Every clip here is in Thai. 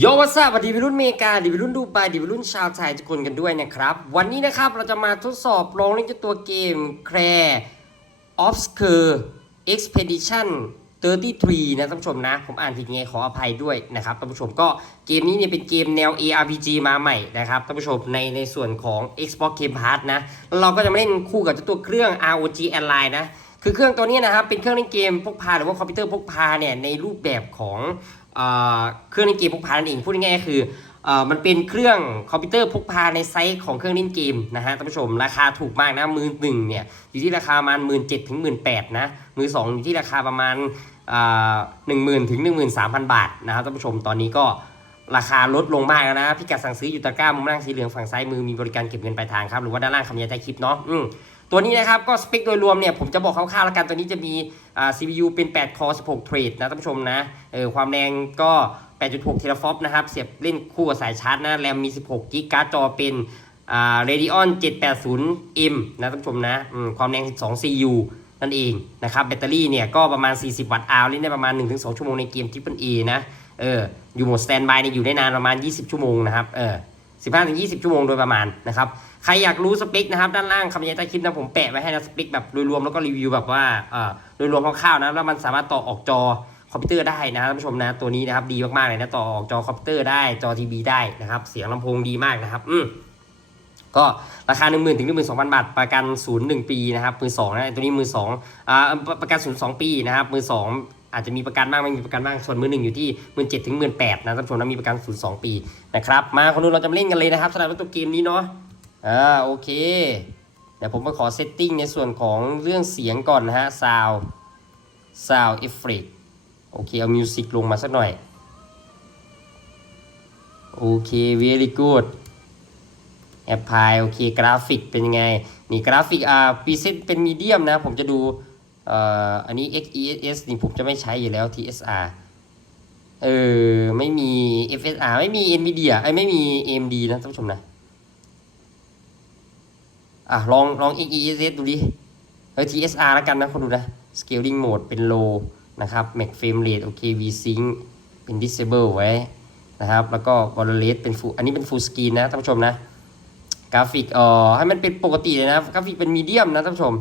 โยวัสวัสดีวัยรุ่นเมกาดีวัยรุ่นดูไบดีวัยรุ่นชาวไทยทุกคนกันด้วยนะครับ วันนี้นะครับเราจะมาทดสอบลองเล่นเจ้าตัวเกม c r a Obscure Expedition 33 นะท่านผู้ชมนะ ผมอ่านผิดไงขออภัยด้วยนะครับท่านผู้ชมก็เกมนี้เนี่ยเป็นเกมแนว ARPG มาใหม่นะครับท่านผู้ชมในในส่วนของ Xbox Game Pass นะแล้วเราก็จะมาเล่นคู่กับเจ้าตัวเครื่อง ROG Ally นะคือเครื่องตัวนี้นะครับเป็นเครื่องเล่นเกมพกพาหรือว่าคอมพิวเตอร์พกพาเนี่ยในรูปแบบของ เครื่องเล่นเกมพกพานั่นเองพูดง่ายๆคืออมันเป็นเครื่องคอมพิวเตอร์พกพาในไซส์ของเครื่องเล่นเกมนะฮะท่านผู้ชมราคาถูกมากนะมือหนึ่งเนี่ยอยู่ที่ราคาประมาณหมื่นเจ็ดถึงหมื่นแปดนะมือสองอยู่ที่ราคาประมาณหนึ่งหมื่นถึงหนึ่งหมื่นสามพันบาทนะครับท่านผู้ชมตอนนี้ก็ราคาลดลงมากแล้วนะพิกัดสั่งซื้ออยู่ตะกร้ามุมล่างสีเหลืองฝั่งซ้ายมือมีบริการเก็บเงินปลายทางครับหรือว่าด้านล่างคำยันใต้คลิปเนาะอื ตัวนี้นะครับก็สเปคโดยรวมเนี่ยผมจะบอกคร่าวๆแล้วกันตัวนี้จะมีอ่า CPU เป็น8 core 16 เทรดนะท่านผู้ชมนะเออความแรงก็ 8.6 เทราฟอปนะครับ เสียบเล่นคู่กับสายชาร์จนะแรมมี 16 กิกการ์ดจอเป็นอ่า Radeon 780M นะท่านผู้ชมนะอืมความแรง 12 CU นั่นเองนะครับแบตเตอรี่เนี่ยก็ประมาณ 40 วัตต์อาวเล่นได้ประมาณ 1-2 ชั่วโมงในเกม Triple A นะเอออยู่โหมดสแตนบายเนี่ยอยู่ได้นานประมาณ 20 ชั่วโมงนะครับเออ15-20 ชั่วโมงโดยประมาณนะครับ ใครอยากรู้สเปคนะครับด้านล่างคำบรรยายใต้คลิปนะผมแปะไว้ให้นะสเปคแบบโดยรวมแล้วก็รีวิวแบบว่าเอ่อโดยรวมคร่าวๆนะแล้วมันสามารถต่อออกจอคอมพิวเตอร์ได้นะครับท่านผู้ชมนะตัวนี้นะครับดีมากๆเลยนะต่อออกจอคอมพิวเตอร์ได้จอทีวีได้นะครับ เสียงลำโพงดีมากนะครับ อืมก็ราคา 1 0,000ถึง12,000 บาท ประกันศูนย์หนึ่งปีนะครับมือสองนะตัวนี้มือสองอ่าประกันศูนย์สองปีนะครับมือสองอาจจะมีประกันบ้างไม่มีประกันบ้างส่วนมือหนึ่งอยู่ที่หมื่นเจ็ดถึงหมื่นแปดนะท่านผู้ชมนะมีประกันศูนย์สองปีนะครับมาคนดูเราจะเล่นกันเลยนะครับสำหรับตัวเกมนี้เนาะ อ่าโอเค เดี๋ยวผมไปขอเซตติ้งในส่วนของเรื่องเสียงก่อนนะฮะ sound sound effect โอเค เอามิวสิกลงมาสักหน่อย โอเค very good แอปพลายโอเคกราฟิกเป็นยังไง นี่กราฟิกอ่าปีเซตเป็นมีเดียมนะ ผมจะดูเอ่ออันนี้ XESS นี่ผมจะไม่ใช้อยู่แล้ว TSR เออ ไม่มี FSR ไม่มี NVIDIA ไอ้ยไม่มี AMD นะท่านผู้ชมนะ อะลองลอง x e s ดูดิเออ TSR แล้วกันนะคนดูนะ Scaling Mode เป็น low นะครับ Max Frame Rate โอเค VSync เป็น Disable ไว้นะครับ แล้วก็ Color Rate เป็น full อันนี้เป็น full screen นะท่านผู้ชมนะ กราฟิกเอ่อให้มันเป็นปกติเลยนะ กราฟิกเป็นมีเดียมนะท่านผู้ชม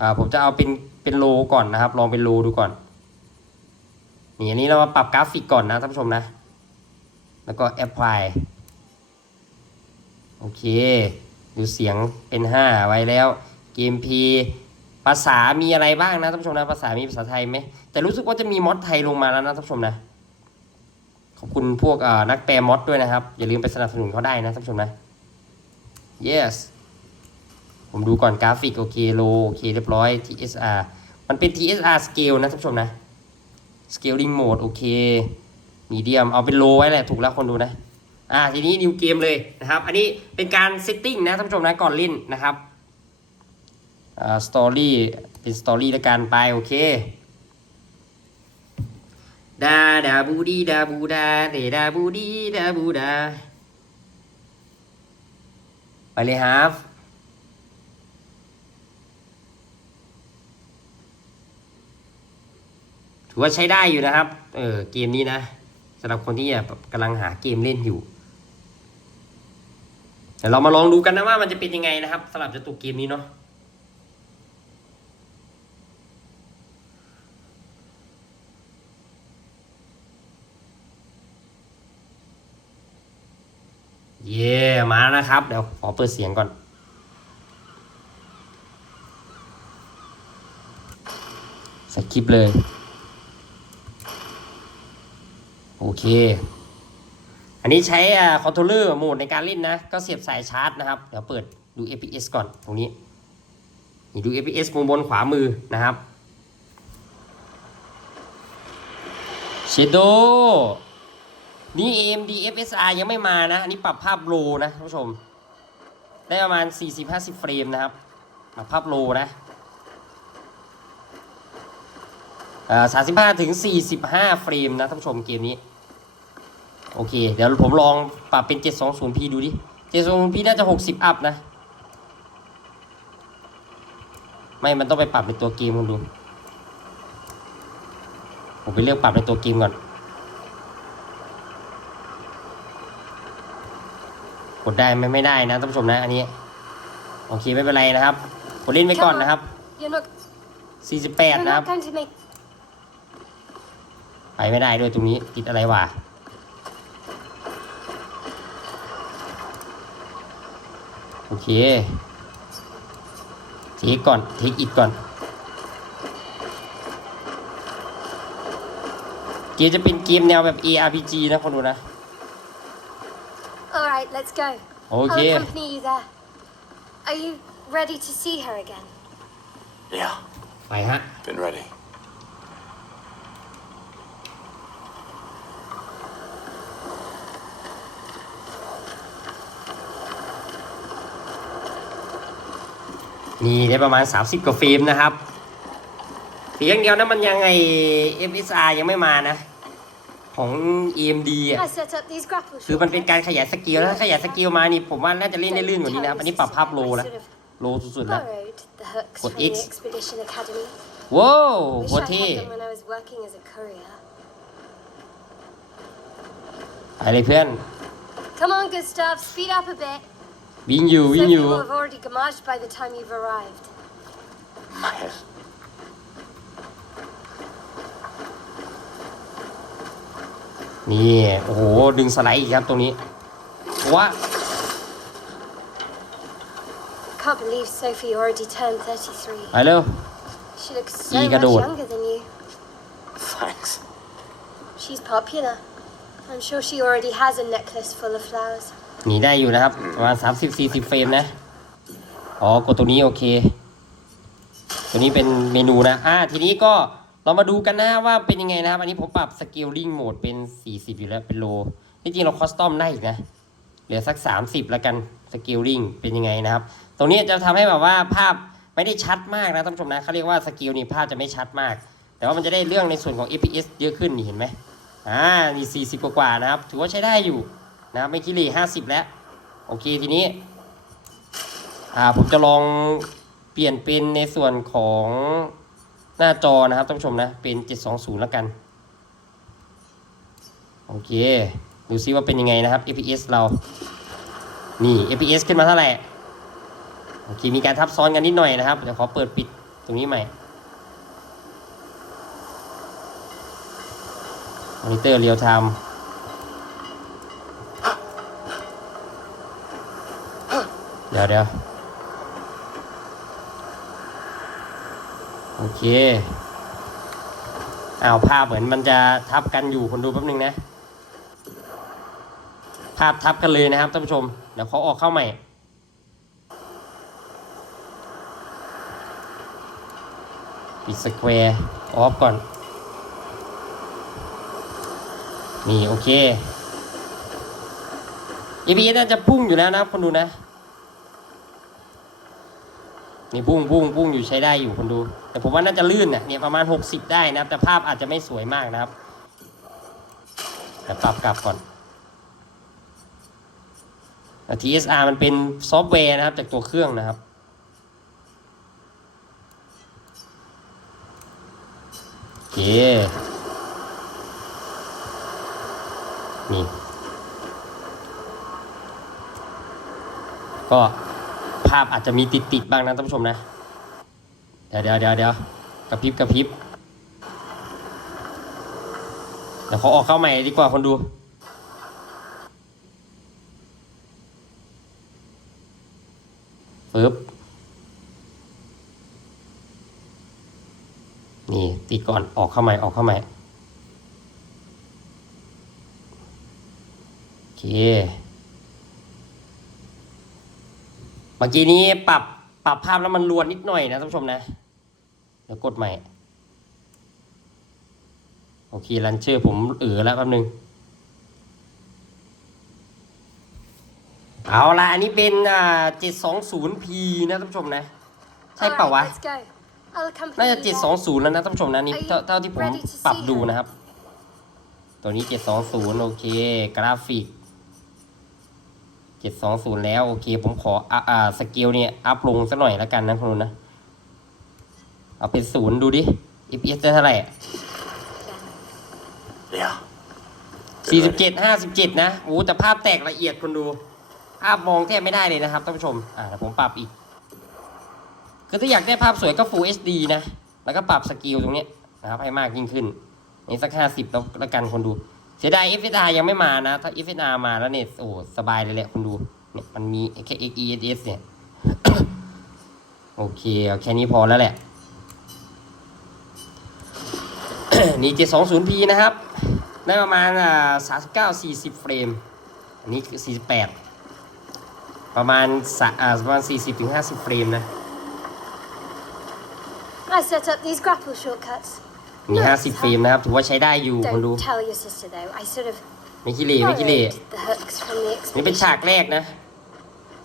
อ่าผมจะเอาเป็นเป็นโลก่อนนะครับ ลองเป็นโลดูก่อนนี่อันนี้เรามาปรับกราฟิกก่อนนะท่านผู้ชมนะ แล้วก็ apply โอเค ดูเสียงเป็น 5 ไว้แล้ว เกมพีภาษามีอะไรบ้างนะท่านผู้ชมนะภาษามีภาษาไทยไหมแต่รู้สึกว่าจะมีมอดไทยลงมาแล้วนะท่านผู้ชมนะขอบคุณพวกนักแปลมอดด้วยนะครับ อย่าลืมไปสนับสนุนเขาได้นะท่านผู้ชมนะ yes ผมดูก่อนกราฟิก โอเคโลโอเคเรียบร้อย TSR มันเป็น TSR scale นะท่านผู้ชมนะ scaling mode โอเค medium เอาเป็นโลไว้แหละ ถูกแล้วคนดูนะ อ่าทีนี้นิวเกมเลยนะครับ อันนี้เป็นการเซตติ้งนะท่านผู้ชมนะก่อนเล่นนะครับอ่าสตอรี่เป็นสตอรี่ละกันไปโอเคดาดาบูดีดาบูดาเดดาบูดีดาบูดาไปเลยครับถือว่าใช้ได้อยู่นะครับ เออเกมนี้นะสำหรับคนที่กำลังหาเกมเล่นอยู่ ดี๋ยวเรามาลองดูกันนะว่ามันจะเป็นยังไงนะครับสำหรับจตัวเกมนี้เนาะเย่มาแล้วนะครับ เดี๋ยวขอเปิดเสียงก่อนใส่คลิปเลย โอเค อันนี้ใช้คอนโทรลเลอร์โหมดในการเล่นนะ ก็เสียบสายชาร์จนะครับ เดี๋ยวเปิดดู FPS ก่อนตรงนี้นี่ดู FPS มุมบนขวามือนะครับ Shadow นี่ AMD FSR ยังไม่มานะ อันนี้ปรับภาพโลนะท่านผู้ชม ได้ประมาณ 40-50 เฟรมนะครับปรับภาพโลนะ35ถึง45เฟรมนะท่านผู้ชมเกมนี้ โอเค เดี๋ยวผมลองปรับเป็น 720p ดูดิ 720p น่าจะ 60 อัพนะ ไม่ มันต้องไปปรับในตัวเกมคุณดู ผมไปเลือกปรับในตัวเกมก่อน กดได้ไหมไม่ได้นะท่านผู้ชมนะอันนี้ โอเคไม่เป็นไรนะครับกดเล่นไปก่อนนะครับ You're not. 48 You're นะครับ not going to make. ไปไม่ได้ด้วยตรงนี้ติดอะไรวะ โอเคเทคก่อนเทคอีกก่อน เกมจะเป็นเกมแนวแบบ ARPG นะคนดูนะ All right, let's go. โอเค I'll accompany you there. Are you ready to see her again? Yeah, ไปฮะ been ready. นี่ได้ประมาณ 30กว่าฟิล์มนะครับเพียงเดียวนะมันยังไง FSR ยังไม่มานะ ของ EMD อะ I set up these grapple คือมันเป็น shortcuts. การขยายสกิลแล้วถ้าขยายสกิลมานี่ผมว่าน่าจะเล่นได้ลื่นกว่านี้นะครับ อันนี้ปรับภาพโล I แล้ว sort of โลสุดๆแล้ว borrowed the hooks What, from the X? Expedition Academy. ว้าว Wish โค I ตรเท่ had them when I was working as a courier. ไปเลยเพื่อน Come on, Gustav, speed up a bit. วิ่งอยู่วิ่งอ Sophie ยู่ will have already gamaged by the time you've arrived. Yes. นี่ โอ้โห ดึงสไลด์อีกครับตรงนี้ว้า Can't believe Sophie already turned 33. ไปเร็ว She looks so Ý much cả đùa. younger than you. Thanks. She's popular. I'm sure she already has a necklace full of flowers. หนีได้อยู่นะครับประมาณ30 40เฟรมนะ อ๋อกดตัวนี้โอเค ตัวนี้เป็นเมนูนะ อ่า ทีนี้ก็เรามาดูกันนะว่าเป็นยังไงนะครับ อันนี้ผมปรับสเกลลิงโหมดเป็น 40 อยู่แล้วเป็นโลที่จริงเราคอสตอมได้อีกนะ เหลือสัก 30 แล้วกันสเกลลิงเป็นยังไงนะครับ ตรงนี้จะทำให้แบบว่าภาพไม่ได้ชัดมากนะท่านผู้ชมนะเขาเรียกว่าสเกลนี่ภาพจะไม่ชัดมาก แต่ว่ามันจะได้เรื่องในส่วนของ FPS เยอะขึ้นนี่เห็นไหมอ่านี่40 กว่าๆนะครับ ถือว่าใช้ได้อยู่ นะครับไม่คิดเลย50แล้ว โอเคทีนี้อ่าผมจะลองเปลี่ยนเป็นในส่วนของหน้าจอนะครับท่านผู้ชมนะ เป็น 720 แล้วกัน โอเค ดูซิว่าเป็นยังไงนะครับ FPS เรา นี่ FPS ขึ้นมาเท่าไหร่โอเค มีการทับซ้อนกันนิดหน่อยนะครับ เดี๋ยวขอเปิดปิดตรงนี้ใหม่ มอนิเตอร์เรียลไทม์ ดี๋ยวเดี๋ยวโอเคเอาภาพเหมือนมันจะทับกันอยู่คนดูแป๊บนึงนะ ภาพทับกันเลยนะครับท่านผู้ชม เดี๋ยวเขาออกเข้าใหม่ ปิดสแควร์ออฟก่อน นี่ โอเค EPS น่าจะพุ่งอยู่แล้วนะครับคนดูนะ นี่พุ่งพุ่งพุ่งอยู่ใช้ได้อยู่คนดู แต่ผมว่าน่าจะลื่นนี่ยเนี่ยประมาณ 60 ได้นะครับ แต่ภาพอาจจะไม่สวยมากนะครับแต่ปรับกลับก่อน TSR มันเป็นซอฟต์แวร์นะครับ จากตัวเครื่องนะครับโอเคนี่ก็าพอาจจะมีติดติดๆบ้างนะท่านผู้ชมนะ เดี๋ยวเดี๋ยวเดี๋ยวเดี๋ยวกระพริบกระพริบเดี๋ยวเขาออกเข้าใหม่ดีกว่าคนดู ปึ๊บ นี่ติดก่อนออกเข้าใหม่ออกเข้าใหม่โอเค เมื่อกี้นี้ปรับปรับภาพแล้วมันรวนนิดหน่อยนะท่านผู้ชมนะเดี๋ยวกดใหม่ โอเครันเชอร์ผมเออแล้วแป๊บนึง เอาละอันนี้เป็นอ่า 720p นะท่านผู้ชมนะ ใช่เปล่าวะ Alright, let's go. I'll accompany น่าจะ you there. 720 แล้วนะท่านผู้ชมนะนี่เท่าเท่าที่ผม Ready to see ปรับดู her? นะครับ ตัวนี้ 720 โอเค กราฟิก 720 แล้ว โอเค ผมขออ่าอ่าสเกลเนี่ยอัพลงสักหน่อยแล้วกันนะคุณนะ เอาเป็นศูนย์ดูดิ FPS ได้เท่าไหร่ Yeah. 47 57นะโอ้แต่ภาพแตกละเอียดคนดู ภาพมองแทบไม่ได้เลยนะครับท่านผู้ชม อ่าเดี๋ยวผมปรับอีก คือถ้าอยากได้ภาพสวยก็ Full HD นะ แล้วก็ปรับสกิลตรงเนี้ยนะครับให้มากยิ่งขึ้นนี่สักห้าสิบแล้วแล้วกันคนดู เสียดาย FSR ยังไม่มานะ ถ้า FSR มาแล้วเนี่ยโอ้สบายเลยแหละคนดูเนี่ยมันมีแค่ XESS เนี่ย โอเคเอาแค่นี้พอแล้วแหละ นี่ 720p นะครับ ได้ประมาณอ่า39 40 เฟรม อันนี้คือ48 ประมาณสะอ่าประมาณ 40ถึง50 เฟรมนะ I set up these grapple shortcuts. มี Nice, 50เฟรมนะครับ ถือว่าใช้ได้อยู่คนดู Don't tell your sister though. I sort of ไม่ขี้เหร่ไม่ขี้เหร่ borrowed the hooks from the นี่เป็นฉาก expedition. แรกนะ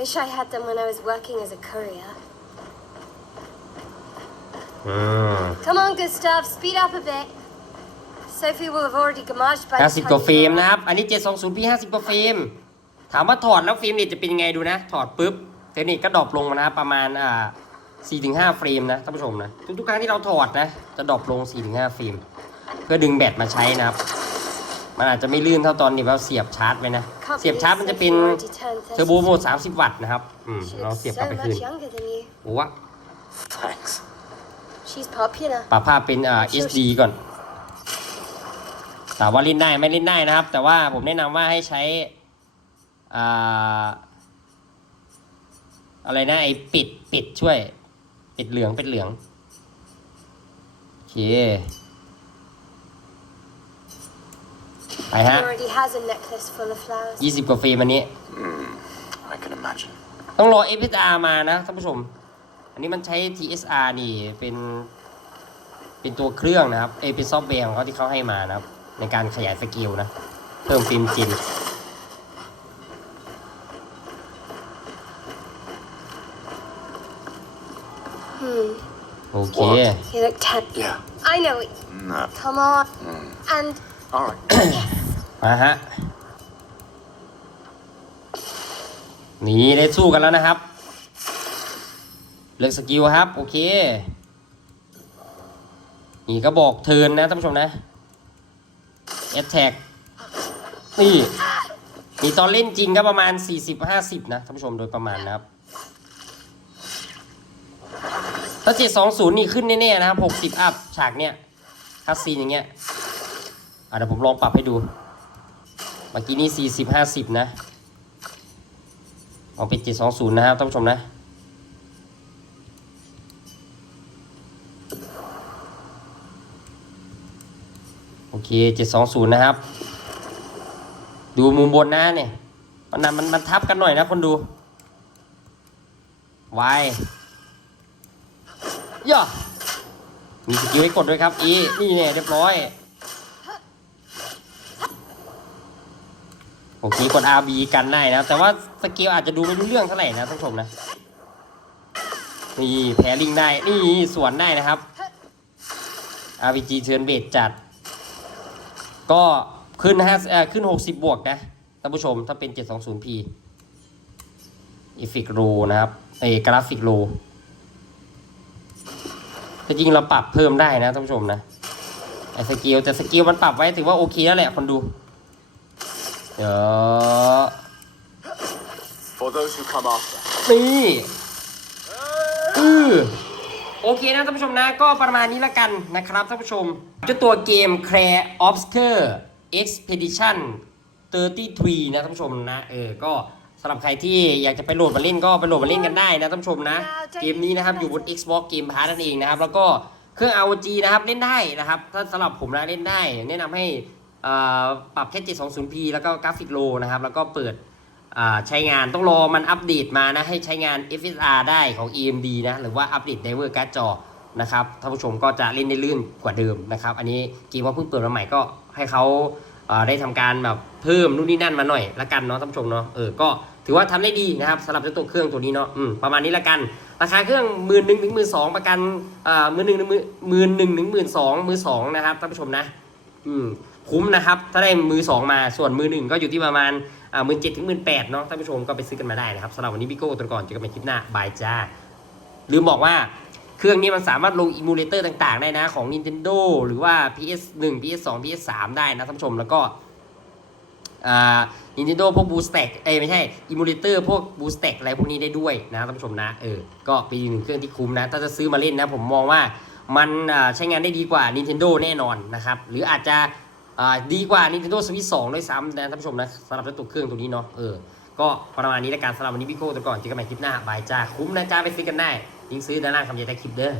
Wish I had them when I was working as a courier. อืม Come on, Gustav, speed up a bit. Sophie will have already gamaged by the 50 time กว่าเฟรม you นะครับ อันนี้ 720p 50กว่าเฟรมถามว่าถอดแล้วเฟรมเรทจะเป็นยังไงดูนะ ถอดปุ๊บเฟรมเรทก็ดรอปลงมานะครับประมาณอ่า 4-5เฟรมนะท่านผู้ชมนะทุกๆครั้งที่เราถอดนะ จะดรอปลง 4-5เฟรมเพื่อดึงแบตมาใช้นะครับ มันอาจจะไม่ลื่นเท่าตอนที่เราเสียบชาร์จไว้นะ Can't เสียบ believe ชาร์จมันจะเป็น Sophie already turned เทอร์โบโหมด 32. 30 วัตต์นะครับอืม She เรา looks เสียบกลับ so ไปคืน much younger than you. โอ้วะ Thanks. She's popular. ปรับภาพเป็นอ่า SD ก่อนแต่ว่าเล่นได้ไม่เล่นได้นะครับ แต่ว่าผมแนะนำว่าให้ใช้อ่าอะไรนะไอ้ปิดปิดช่วย ปิดเหลืองปิดเหลือง โอเค ไปฮะ He already has a necklace full of flowers. 20กว่าเฟรมอันนี้ I can imagine. ต้องรอ FSR มานะท่านผู้ชม อันนี้มันใช้ TSR นี่เป็นเป็นตัวเครื่องนะครับ เอยเป็นซอฟต์แวร์ของเขาที่เขาให้มานะครับ ในการขยายสกิลนะ เพิ่มฟิล์มจิน โอเค You look tense. Yeah. I know it. No. Come on. And All right. มาฮะ นี่ได้สู้กันแล้วนะครับ เลือกสกิลครับ โอเค นี่ก็บอกเทิร์นนะท่านผู้ชมนะ a t t a c k นี่นี่ตอนเล่นจริงก็ประมาณ 40-50 นะท่านผู้ชมโดยประมาณนะครับ ถ้า720นี่ขึ้นแน่ๆนะครับ60อัพฉากเนี้ยคัสซีนอย่างเงี้ยเดี๋ยวผมลองปรับให้ดู เมื่อกี้นี่สี่สิบห้าสิบนะเอาเป็นเจ็ดสองศูนย์นะครับท่านผู้ชมนะโอเคเจ็ดสองศูนย์นะครับ ดูมุมบนหนะเนี่ยมันนะมันมันทับกันหน่อยนะคนดูวาย ย่อมีสกิลให้กดด้วยครับอีนี่เนี่ยเรียบร้อยโอเคกด RB กันได้นะ แต่ว่าสกิลอาจจะดูไม่รู้เรื่องเท่าไหร่นะท่านผู้ชมนะ นี่แพลิงได้ นี่สวนได้นะครับ RPG เทิร์เบดจัด ก็ขึ้นห้าขึ้น 60 บวกนะท่านผู้ชมถ้าเป็น 720p อีฟิกโรนะครับ เอกราฟิกโร แต่จริงเราปรับเพิ่มได้นะท่านผู้ชมนะไอ้สกิลแต่สกิลมันปรับไว้ถือว่าโอเคแล้วแหละคนดูเดี๋ยว For those who come after. นี่อือโอเคนะท่านผู้ชมนะก็ประมาณนี้ละกันนะครับท่านผู้ชมเจ้าตัวเกม Claire Obscure Expedition 33 นะท่านผู้ชมนะเออก็ สำหรับใครที่อยากจะไปโหลดมาเล่นก็ไปโหลดมาเล่นกันได้นะท่านผู้ชมนะ เกมนี้นะครับอยู่บน Xbox Game Pass นั่นเองนะครับ แล้วก็เครื่อง ROG นะครับเล่นได้นะครับ ถ้าสำหรับผมนะเล่นได้ แนะนำให้เอ่อปรับแค่ 720p แล้วก็กราฟิกโลนะครับ แล้วก็เปิดอ่าใช้งานต้องรอมันอัปเดตมานะ ให้ใช้งาน FSR ได้ของ AMD นะ หรือว่าอัปเดตไดเวอร์การ์ดจอนะครับท่านผู้ชมก็จะเล่นได้ลื่นกว่าเดิมนะครับ อันนี้เกมว่าเพิ่งเปิดมาใหม่ก็ให้เขาอ่าได้ทำการแบบเพิ่มนู่นนี่นั่นมาหน่อยละกันเนาะท่านผู้ชมเนาะเออก็ ถือว่าทำได้ดีนะครับสำหรับเจ้าตัวเครื่องตัวนี้เนาะประมาณนี้ละกัน ราคาเครื่องหมื่นหนึ่งถึงหมื่นสองประกันอ่าหมื่นหนึ่งถึงหมื่นหนึ่งถึงหมื่นสองมือสองนะครับท่านผู้ชมนะอืมคุ้มนะครับ ถ้าได้มือสองมาส่วนมือหนึ่งก็อยู่ที่ประมาณอ่าหมื่นเจ็ดถึงหมื่นแปดเนาะท่านผู้ชมก็ไปซื้อกันมาได้นะครับสำหรับวันนี้พี่โก้ตัวก่อนเจอกันใหม่คลิปหน้าบายจ้าลืมบอกว่าเครื่องนี้มันสามารถลงอิมูเลเตอร์ต่างๆ ได้นะของ Nintendo หรือว่า PS1 PS2 PS3 ได้นะท่านผู้ชมแล้วก็อ่า Nintendo พวก Boost Stack เอ้ยไม่ใช่ Emulator พวก Boost Stack อะไรพวกนี้ได้ด้วยนะท่านผู้ชมนะ เออ ก็เป็นอีกหนึ่งเครื่องที่คุ้มนะ ถ้าจะซื้อมาเล่นนะ ผมมองว่ามันใช้งานได้ดีกว่า Nintendo แน่นอนนะครับ หรืออาจจะดีกว่า Nintendo Switch 2ด้วยซ้ำนะท่านผู้ชมนะสำหรับตัวเครื่องตัวนี้เนาะ เออ ก็ประมาณนี้ละกันสำหรับวันนี้พี่โก้ตัวก่อนเจอกันใหม่คลิปหน้าบายจ้าคุ้มนะจ้าไปซื้อกันได้ลิงก์ซื้อด้านล่างคำใหญ่ใต้คลิปเด้อ